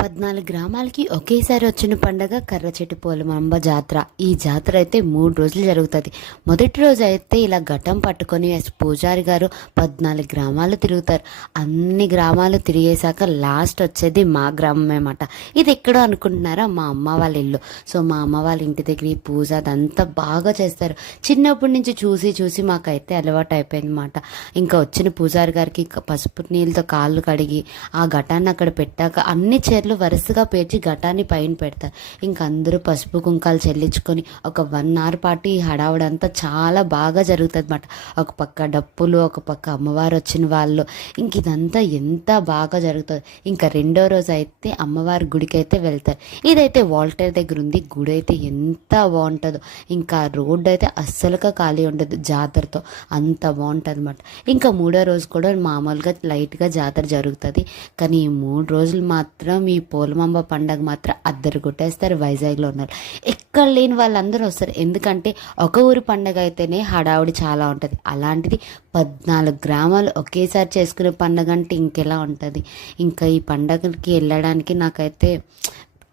14 గ్రామాలకి ఒకేసారి వచ్చిన పండగ కర్రచెట్టు పోలమాంబ జాతర. ఈ జాతర అయితే 3 రోజులు జరుగుతుంది. మొదటి రోజు అయితే ఇలా ఘటం పట్టుకొని పూజారి గారు 14 గ్రామాలు తిరుగుతారు. అన్ని గ్రామాలు తిరిగేశాక లాస్ట్ వచ్చేది మా గ్రామం అన్నమాట. ఇది ఎక్కడో అనుకుంటున్నారా, మా అమ్మ వాళ్ళ ఇల్లు. సో మా అమ్మ వాళ్ళ ఇంటి దగ్గర ఈ పూజ అదంతా బాగా చేస్తారు. చిన్నప్పటి నుంచి చూసి చూసి మాకైతే అలవాటు అయిపోయింది అన్నమాట. ఇంకా వచ్చిన పూజారి గారికి పసుపు నీళ్ళతో కాళ్ళు కడిగి ఆ ఘటాన్ని అక్కడ పెట్టాక అన్ని చీరలు వరుసగా పేర్చి ఘటాన్ని పైన పెడతారు. ఇంక అందరూ పసుపు కుంకాలు చెల్లించుకొని ఒక 1 hour పాటు ఈ హడావుడంతా చాలా బాగా జరుగుతుంది అన్నమాట. ఒక పక్క డప్పులు, ఒక పక్క అమ్మవారు వచ్చిన వాళ్ళు, ఇంక ఇదంతా ఎంత బాగా జరుగుతుంది. ఇంకా రెండో రోజు అయితే అమ్మవారి గుడికి అయితే వెళ్తారు. ఇదైతే వాల్టర్ దగ్గర ఉంది. గుడి అయితే ఎంత బాగుంటుందో, ఇంకా రోడ్డు అయితే అస్సలుగా ఖాళీ ఉండదు జాతరతో, అంత బాగుంటుంది అన్నమాట. ఇంకా మూడో రోజు కూడా మామూలుగా లైట్గా జాతర జరుగుతుంది. కానీ ఈ 3 రోజులు మాత్రం ఈ పోలమాంబ పండగ మాత్రం అద్దరు కొట్టేస్తారు. వైజాగ్లో ఉన్నారు, ఎక్కడ లేని వాళ్ళందరూ వస్తారు. ఎందుకంటే ఒక ఊరి పండగ అయితేనే హడావుడి చాలా ఉంటుంది. అలాంటిది 14 గ్రామాలు ఒకేసారి చేసుకునే పండగ అంటే ఇంకెలా ఉంటుంది. ఇంకా ఈ పండగకి వెళ్ళడానికి నాకైతే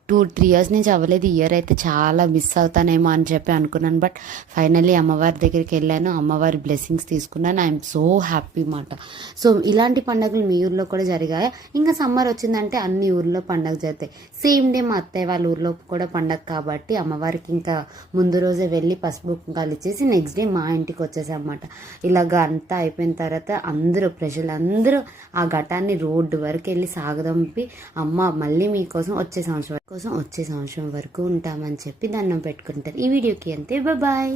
2-3 years నుంచి అవ్వలేదు. ఇయర్ అయితే చాలా మిస్ అవుతానేమో అని చెప్పి అనుకున్నాను. బట్ ఫైనల్లీ అమ్మవారి దగ్గరికి వెళ్ళాను, అమ్మవారి బ్లెస్సింగ్స్ తీసుకున్నాను. ఐఎమ్ సో హ్యాపీ మాట. సో ఇలాంటి పండుగలు మీ ఊర్లో కూడా జరిగాయి. ఇంకా సమ్మర్ వచ్చిందంటే అన్ని ఊర్లో పండగ జరుగుతాయి. సేమ్ డే మా అత్తయ్య వాళ్ళ ఊర్లో కూడా పండగ కాబట్టి అమ్మవారికి ఇంకా ముందు రోజే వెళ్ళి పసుపు కుంకాలు ఇచ్చేసి నెక్స్ట్ డే మా ఇంటికి వచ్చేసాం అన్నమాట. ఇలాగ అంతా అయిపోయిన తర్వాత అందరూ ప్రజలందరూ ఆ ఘటాన్ని రోడ్డు వరకు వెళ్ళి సాగదంపి, అమ్మ మళ్ళీ మీకోసం వచ్చే సంవత్సరం వరకు ఉంటామని చెప్పి దండం పెట్టుకుంటారు. ఈ వీడియోకి అంతే, బాయ్.